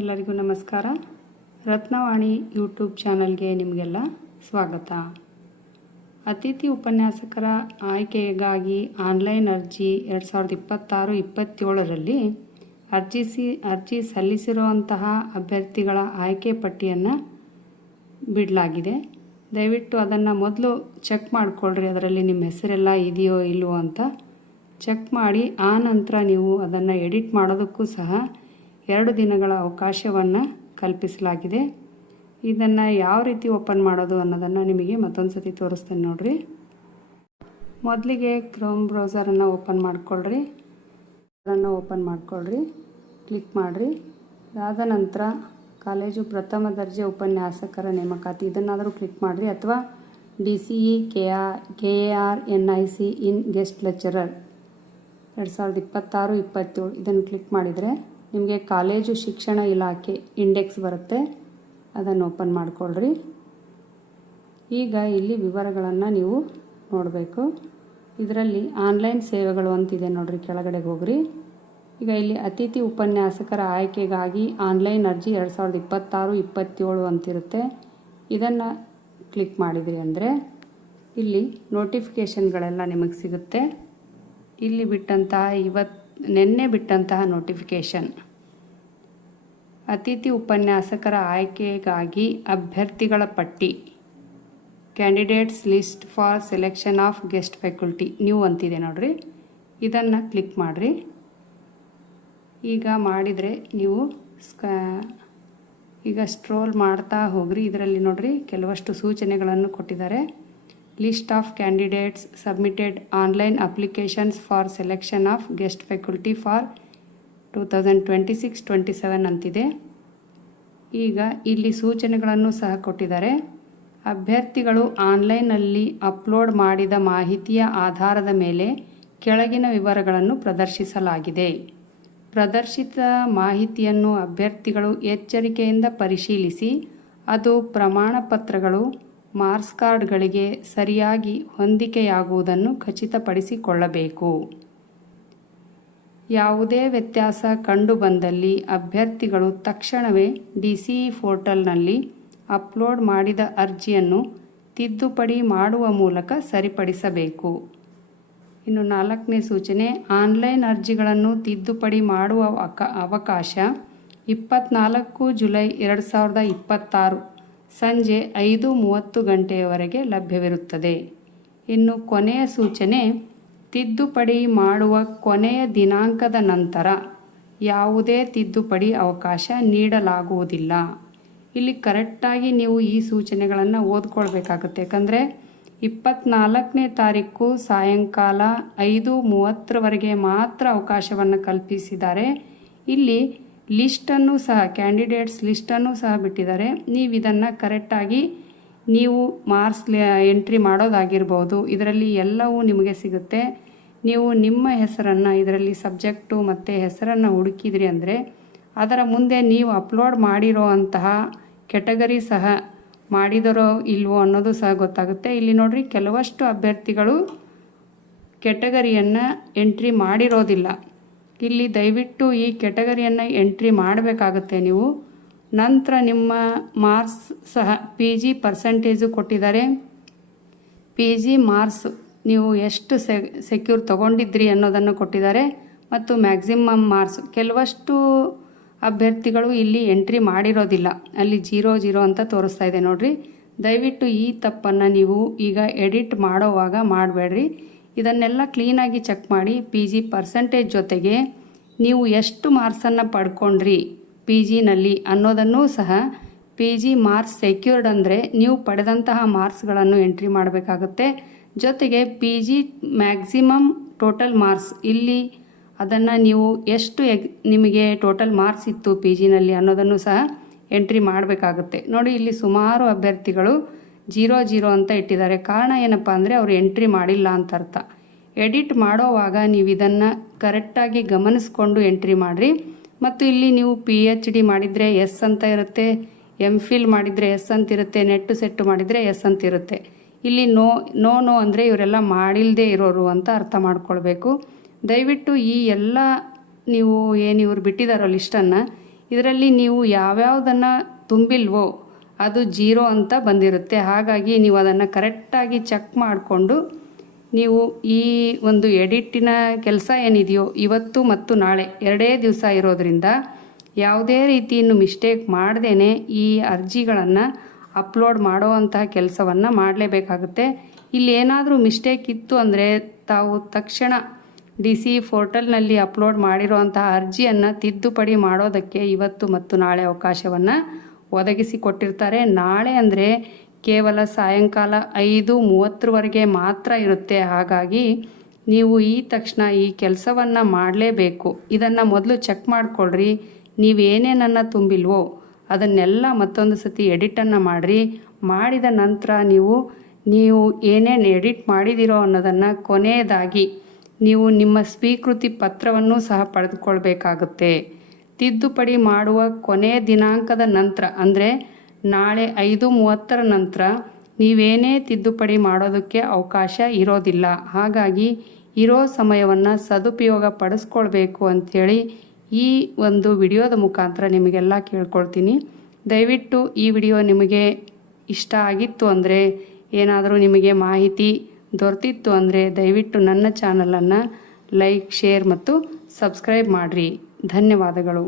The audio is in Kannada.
ಎಲ್ಲರಿಗೂ ನಮಸ್ಕಾರ. ರತ್ನವಾಣಿ ಯೂಟ್ಯೂಬ್ ಚಾನಲ್ಗೆ ನಿಮಗೆಲ್ಲ ಸ್ವಾಗತ. ಅತಿಥಿ ಉಪನ್ಯಾಸಕರ ಆಯ್ಕೆಗಾಗಿ ಆನ್ಲೈನ್ ಅರ್ಜಿ 2026-27ರಲ್ಲಿ ಅರ್ಜಿ ಸಲ್ಲಿಸಿರುವಂತಹ ಅಭ್ಯರ್ಥಿಗಳ ಆಯ್ಕೆ ಪಟ್ಟಿಯನ್ನು ಬಿಡಲಾಗಿದೆ. ದಯವಿಟ್ಟು ಅದನ್ನು ಮೊದಲು ಚೆಕ್ ಮಾಡಿಕೊಳ್ಳ್ರಿ, ಅದರಲ್ಲಿ ನಿಮ್ಮ ಹೆಸರೆಲ್ಲ ಇದೆಯೋ ಇಲ್ಲವೋ ಅಂತ ಚೆಕ್ ಮಾಡಿ. ಆ ನಂತರ ನೀವು ಅದನ್ನು ಎಡಿಟ್ ಮಾಡೋದಕ್ಕೂ ಸಹ 2 ದಿನಗಳ ಅವಕಾಶವನ್ನು ಕಲ್ಪಿಸಲಾಗಿದೆ. ಇದನ್ನು ಯಾವ ರೀತಿ ಓಪನ್ ಮಾಡೋದು ಅನ್ನೋದನ್ನು ನಿಮಗೆ ಮತ್ತೊಂದು ಸತಿ ತೋರಿಸ್ತೇನೆ ನೋಡಿರಿ. ಮೊದಲಿಗೆ ಕ್ರೋಮ್ ಬ್ರೌಸರನ್ನು ಓಪನ್ ಮಾಡಿಕೊಳ್ಳ್ರಿ. ಕ್ಲಿಕ್ ಮಾಡಿರಿ. ಅದಾದ ನಂತರ ಕಾಲೇಜು ಪ್ರಥಮ ದರ್ಜೆ ಉಪನ್ಯಾಸಕರ ನೇಮಕಾತಿ ಇದನ್ನಾದರೂ ಕ್ಲಿಕ್ ಮಾಡಿರಿ, ಅಥವಾ DCE KAR NIC ಇನ್ ಗೆಸ್ಟ್ ಲೆಕ್ಚರರ್ 2026-27 ಇದನ್ನು ಕ್ಲಿಕ್ ಮಾಡಿದರೆ ನಿಮಗೆ ಕಾಲೇಜು ಶಿಕ್ಷಣ ಇಲಾಖೆ ಇಂಡೆಕ್ಸ್ ಬರುತ್ತೆ. ಅದನ್ನು ಓಪನ್ ಮಾಡಿಕೊಳ್ಳ್ರಿ. ಈಗ ಇಲ್ಲಿ ವಿವರಗಳನ್ನು ನೀವು ನೋಡಬೇಕು. ಇದರಲ್ಲಿ ಆನ್ಲೈನ್ ಸೇವೆಗಳು ಅಂತಿದೆ ನೋಡ್ರಿ, ಕೆಳಗಡೆಗೆ ಹೋಗ್ರಿ. ಈಗ ಇಲ್ಲಿ ಅತಿಥಿ ಉಪನ್ಯಾಸಕರ ಆಯ್ಕೆಗಾಗಿ ಆನ್ಲೈನ್ ಅರ್ಜಿ 2026-27 ಅಂತಿರುತ್ತೆ. ಇದನ್ನು ಕ್ಲಿಕ್ ಮಾಡಿದ್ರಿ ಅಂದರೆ ಇಲ್ಲಿ ನೋಟಿಫಿಕೇಷನ್ಗಳೆಲ್ಲ ನಿಮಗೆ ಸಿಗುತ್ತೆ. ಇಲ್ಲಿ ಬಿಟ್ಟಂತಹ ನಿನ್ನೆ ಬಿಟ್ಟಂತಹ ನೋಟಿಫಿಕೇಷನ್ ಅತಿಥಿ ಉಪನ್ಯಾಸಕರ ಆಯ್ಕೆಗಾಗಿ ಅಭ್ಯರ್ಥಿಗಳ ಪಟ್ಟಿ, candidates list for selection of guest faculty new ಅಂತಿದೆ ನೋಡ್ರಿ. ಇದನ್ನು ಕ್ಲಿಕ್ ಮಾಡಿರಿ. ಈಗ ಮಾಡಿದರೆ ನೀವು ಈಗ ಸ್ಟ್ರೋಲ್ ಮಾಡ್ತಾ ಹೋಗ್ರಿ. ಇದರಲ್ಲಿ ನೋಡ್ರಿ ಕೆಲವಷ್ಟು ಸೂಚನೆಗಳನ್ನು ಕೊಟ್ಟಿದ್ದಾರೆ. List of candidates submitted online applications for selection of guest faculty for 2026-27 ಅಂತಿದೆ. ಈಗ ಇಲ್ಲಿ ಸೂಚನೆಗಳನ್ನು ಸಹ ಕೊಟ್ಟಿದ್ದಾರೆ. ಅಭ್ಯರ್ಥಿಗಳು ಆನ್ಲೈನ್ನಲ್ಲಿ ಅಪ್ಲೋಡ್ ಮಾಡಿದ ಮಾಹಿತಿಯ ಆಧಾರದ ಮೇಲೆ ಕೆಳಗಿನ ವಿವರಗಳನ್ನು ಪ್ರದರ್ಶಿಸಲಾಗಿದೆ. ಪ್ರದರ್ಶಿತ ಮಾಹಿತಿಯನ್ನು ಅಭ್ಯರ್ಥಿಗಳು ಎಚ್ಚರಿಕೆಯಿಂದ ಪರಿಶೀಲಿಸಿ ಅದು ಪ್ರಮಾಣ ಪತ್ರಗಳು ಮಾರ್ಕ್ಸ್ ಕಾರ್ಡ್ಗಳಿಗೆ ಸರಿಯಾಗಿ ಹೊಂದಿಕೆಯಾಗುವುದನ್ನು ಖಚಿತಪಡಿಸಿಕೊಳ್ಳಬೇಕು. ಯಾವುದೇ ವ್ಯತ್ಯಾಸ ಕಂಡುಬಂದಲ್ಲಿ ಅಭ್ಯರ್ಥಿಗಳು ತಕ್ಷಣವೇ DCE ಪೋರ್ಟಲ್ನಲ್ಲಿ ಅಪ್ಲೋಡ್ ಮಾಡಿದ ಅರ್ಜಿಯನ್ನು ತಿದ್ದುಪಡಿ ಮಾಡುವ ಮೂಲಕ ಸರಿಪಡಿಸಬೇಕು. ಇನ್ನು 4ನೇ ಸೂಚನೆ, ಆನ್ಲೈನ್ ಅರ್ಜಿಗಳನ್ನು ತಿದ್ದುಪಡಿ ಮಾಡುವ ಅವಕಾಶ 24 ಜುಲೈ 2026 ಸಂಜೆ 5:30 ಗಂಟೆಯವರೆಗೆ ಲಭ್ಯವಿರುತ್ತದೆ. ಇನ್ನು ಕೊನೆಯ ಸೂಚನೆ, ತಿದ್ದುಪಡಿ ಮಾಡುವ ಕೊನೆಯ ದಿನಾಂಕದ ನಂತರ ಯಾವುದೇ ತಿದ್ದುಪಡಿ ಅವಕಾಶ ನೀಡಲಾಗುವುದಿಲ್ಲ. ಇಲ್ಲಿ ಕರೆಕ್ಟಾಗಿ ನೀವು ಈ ಸೂಚನೆಗಳನ್ನು ಓದ್ಕೊಳ್ಬೇಕಾಗುತ್ತೆ. ಯಾಕಂದರೆ 24ನೇ ತಾರೀಕು ಸಾಯಂಕಾಲ 5:30ವರೆಗೆ ಮಾತ್ರ ಅವಕಾಶವನ್ನು ಕಲ್ಪಿಸಿದ್ದಾರೆ. ಇಲ್ಲಿ ಲಿಸ್ಟನ್ನು ಸಹ ಕ್ಯಾಂಡಿಡೇಟ್ಸ್ ಲಿಸ್ಟನ್ನು ಸಹ ಬಿಟ್ಟಿದ್ದಾರೆ. ನೀವು ಇದನ್ನು ಕರೆಕ್ಟಾಗಿ ನೀವು ಮಾರ್ಕ್ಸ್ ಎಂಟ್ರಿ ಮಾಡೋದಾಗಿರ್ಬೋದು, ಇದರಲ್ಲಿ ಎಲ್ಲವೂ ನಿಮಗೆ ಸಿಗುತ್ತೆ. ನೀವು ನಿಮ್ಮ ಹೆಸರನ್ನು ಇದರಲ್ಲಿ ಸಬ್ಜೆಕ್ಟು ಮತ್ತು ಹೆಸರನ್ನು ಹುಡುಕಿದ್ರಿ ಅಂದರೆ ಅದರ ಮುಂದೆ ನೀವು ಅಪ್ಲೋಡ್ ಮಾಡಿರೋ ಅಂತಹ ಕೆಟಗರಿ ಸಹ ಮಾಡಿದರೋ ಇಲ್ವೋ ಅನ್ನೋದು ಸಹ ಗೊತ್ತಾಗುತ್ತೆ. ಇಲ್ಲಿ ನೋಡ್ರಿ, ಕೆಲವಷ್ಟು ಅಭ್ಯರ್ಥಿಗಳು ಕೆಟಗರಿಯನ್ನು ಎಂಟ್ರಿ ಮಾಡಿರೋದಿಲ್ಲ. ಇಲ್ಲಿ ದಯವಿಟ್ಟು ಈ ಕೆಟಗರಿಯನ್ನು ಎಂಟ್ರಿ ಮಾಡಬೇಕಾಗುತ್ತೆ ನೀವು. ನಂತರ ನಿಮ್ಮ ಮಾರ್ಕ್ಸ್ ಸಹ PG ಪರ್ಸೆಂಟೇಜು ಕೊಟ್ಟಿದ್ದಾರೆ. PG ಮಾರ್ಕ್ಸ್ ನೀವು ಎಷ್ಟು ಸೆಕ್ಯೂರ್ ತೊಗೊಂಡಿದ್ರಿ ಅನ್ನೋದನ್ನು ಕೊಟ್ಟಿದ್ದಾರೆ, ಮತ್ತು ಮ್ಯಾಕ್ಸಿಮಮ್ ಮಾರ್ಕ್ಸ್ ಕೆಲವಷ್ಟು ಅಭ್ಯರ್ಥಿಗಳು ಇಲ್ಲಿ ಎಂಟ್ರಿ ಮಾಡಿರೋದಿಲ್ಲ. ಅಲ್ಲಿ 0 ಅಂತ ತೋರಿಸ್ತಾ ಇದೆ ನೋಡ್ರಿ. ದಯವಿಟ್ಟು ಈ ತಪ್ಪನ್ನು ನೀವು ಈಗ ಎಡಿಟ್ ಮಾಡೋವಾಗ ಮಾಡಬೇಡ್ರಿ. ಇದನ್ನೆಲ್ಲ ಕ್ಲೀನಾಗಿ ಚೆಕ್ ಮಾಡಿ. PG ಪರ್ಸೆಂಟೇಜ್ ಜೊತೆಗೆ ನೀವು ಎಷ್ಟು ಮಾರ್ಕ್ಸನ್ನು ಪಡ್ಕೊಂಡ್ರಿ PGನಲ್ಲಿ ಅನ್ನೋದನ್ನೂ ಸಹ, PG ಮಾರ್ಕ್ಸ್ ಸೆಕ್ಯೂರ್ಡ್ ಅಂದರೆ ನೀವು ಪಡೆದಂತಹ ಮಾರ್ಕ್ಸ್ಗಳನ್ನು ಎಂಟ್ರಿ ಮಾಡಬೇಕಾಗುತ್ತೆ. ಜೊತೆಗೆ PG ಮ್ಯಾಕ್ಸಿಮಮ್ ಟೋಟಲ್ ಮಾರ್ಕ್ಸ್ ಇಲ್ಲಿ ಅದನ್ನು ನೀವು ಎಷ್ಟು ನಿಮಗೆ ಟೋಟಲ್ ಮಾರ್ಕ್ಸ್ ಇತ್ತು PGನಲ್ಲಿ ಅನ್ನೋದನ್ನು ಸಹ ಎಂಟ್ರಿ ಮಾಡಬೇಕಾಗುತ್ತೆ. ನೋಡಿ, ಇಲ್ಲಿ ಸುಮಾರು ಅಭ್ಯರ್ಥಿಗಳು 0 ಅಂತ ಇಟ್ಟಿದ್ದಾರೆ. ಕಾರಣ ಏನಪ್ಪ ಅಂದರೆ ಅವರು ಎಂಟ್ರಿ ಮಾಡಿಲ್ಲ ಅಂತ ಅರ್ಥ. ಎಡಿಟ್ ಮಾಡೋವಾಗ ನೀವು ಇದನ್ನು ಕರೆಕ್ಟಾಗಿ ಗಮನಿಸ್ಕೊಂಡು ಎಂಟ್ರಿ ಮಾಡಿರಿ. ಮತ್ತು ಇಲ್ಲಿ ನೀವು PhD ಮಾಡಿದರೆ ಎಸ್ ಅಂತ ಇರುತ್ತೆ, MPhil ಮಾಡಿದರೆ ಎಸ್ ಅಂತಿರುತ್ತೆ, ನೆಟ್ಟು ಸೆಟ್ಟು ಮಾಡಿದರೆ ಎಸ್ ಅಂತಿರುತ್ತೆ. ಇಲ್ಲಿ ನೋ ಅಂದರೆ ಇವರೆಲ್ಲ ಮಾಡಿಲ್ಲದೆ ಇರೋರು ಅಂತ ಅರ್ಥ ಮಾಡ್ಕೊಳ್ಬೇಕು. ದಯವಿಟ್ಟು ಈ ಎಲ್ಲ ನೀವು ಏನು ಇವ್ರು ಬಿಟ್ಟಿದ್ದಾರೋ ಲಿಸ್ಟನ್ನು ಇದರಲ್ಲಿ ನೀವು ಯಾವ್ಯಾವುದನ್ನು ತುಂಬಿಲ್ವೋ ಅದು 0 ಅಂತ ಬಂದಿರುತ್ತೆ. ಹಾಗಾಗಿ ನೀವು ಅದನ್ನು ಕರೆಕ್ಟಾಗಿ ಚೆಕ್ ಮಾಡಿಕೊಂಡು ನೀವು ಈ ಒಂದು ಎಡಿಟಿನ ಕೆಲಸ ಏನಿದೆಯೋ ಇವತ್ತು ಮತ್ತು ನಾಳೆ 2 ದಿವಸ ಇರೋದ್ರಿಂದ ಯಾವುದೇ ರೀತಿ ಇನ್ನು ಮಿಸ್ಟೇಕ್ ಮಾಡ್ದೇ ಈ ಅರ್ಜಿಗಳನ್ನು ಅಪ್ಲೋಡ್ ಮಾಡುವಂತಹ ಕೆಲಸವನ್ನು ಮಾಡಲೇಬೇಕಾಗುತ್ತೆ. ಇಲ್ಲಿ ಏನಾದರೂ ಮಿಸ್ಟೇಕ್ ಇತ್ತು ಅಂದರೆ ತಾವು ತಕ್ಷಣ DC ಪೋರ್ಟಲ್ನಲ್ಲಿ ಅಪ್ಲೋಡ್ ಮಾಡಿರುವಂತಹ ಅರ್ಜಿಯನ್ನು ತಿದ್ದುಪಡಿ ಮಾಡೋದಕ್ಕೆ ಇವತ್ತು ಮತ್ತು ನಾಳೆ ಅವಕಾಶವನ್ನು ಒದಗಿಸಿಕೊಟ್ಟಿರ್ತಾರೆ. ನಾಳೆ ಅಂದರೆ ಕೇವಲ ಸಾಯಂಕಾಲ 5:30ವರೆಗೆ ಮಾತ್ರ ಇರುತ್ತೆ. ಹಾಗಾಗಿ ನೀವು ಈ ತಕ್ಷಣ ಈ ಕೆಲಸವನ್ನು ಮಾಡಲೇಬೇಕು. ಇದನ್ನು ಮೊದಲು ಚೆಕ್ ಮಾಡಿಕೊಳ್ಳ್ರಿ. ನೀವೇನೇನನ್ನು ತುಂಬಿಲ್ವೋ ಅದನ್ನೆಲ್ಲ ಮತ್ತೊಂದು ಸತಿ ಎಡಿಟನ್ನು ಮಾಡಿರಿ. ಮಾಡಿದ ನಂತರ ನೀವು ಏನೇನು ಎಡಿಟ್ ಮಾಡಿದಿರೋ ಅನ್ನೋದನ್ನು ಕೊನೆಯದಾಗಿ ನೀವು ನಿಮ್ಮ ಸ್ವೀಕೃತಿ ಪತ್ರವನ್ನು ಸಹ ಪಡೆದುಕೊಳ್ಬೇಕಾಗುತ್ತೆ. ತಿದ್ದುಪಡಿ ಮಾಡುವ ಕೊನೆಯ ದಿನಾಂಕದ ನಂತರ ಅಂದರೆ ನಾಳೆ 5:30 ನಂತರ ನೀವೇನೇ ತಿದ್ದುಪಡಿ ಮಾಡೋದಕ್ಕೆ ಅವಕಾಶ ಇರೋದಿಲ್ಲ. ಹಾಗಾಗಿ ಇರೋ ಸಮಯವನ್ನು ಸದುಪಯೋಗ ಪಡಿಸ್ಕೊಳ್ಬೇಕು ಅಂಥೇಳಿ ಈ ಒಂದು ವಿಡಿಯೋದ ಮುಖಾಂತರ ನಿಮಗೆಲ್ಲ ಕೇಳ್ಕೊಳ್ತೀನಿ. ದಯವಿಟ್ಟು ಈ ವಿಡಿಯೋ ನಿಮಗೆ ಇಷ್ಟ ಆಗಿತ್ತು ಅಂದರೆ, ಏನಾದರೂ ನಿಮಗೆ ಮಾಹಿತಿ ದೊರೆತಿತ್ತು ಅಂದರೆ ದಯವಿಟ್ಟು ನನ್ನ ಚಾನಲನ್ನು ಲೈಕ್, ಶೇರ್ ಮತ್ತು ಸಬ್ಸ್ಕ್ರೈಬ್ ಮಾಡಿರಿ. ಧನ್ಯವಾದಗಳು.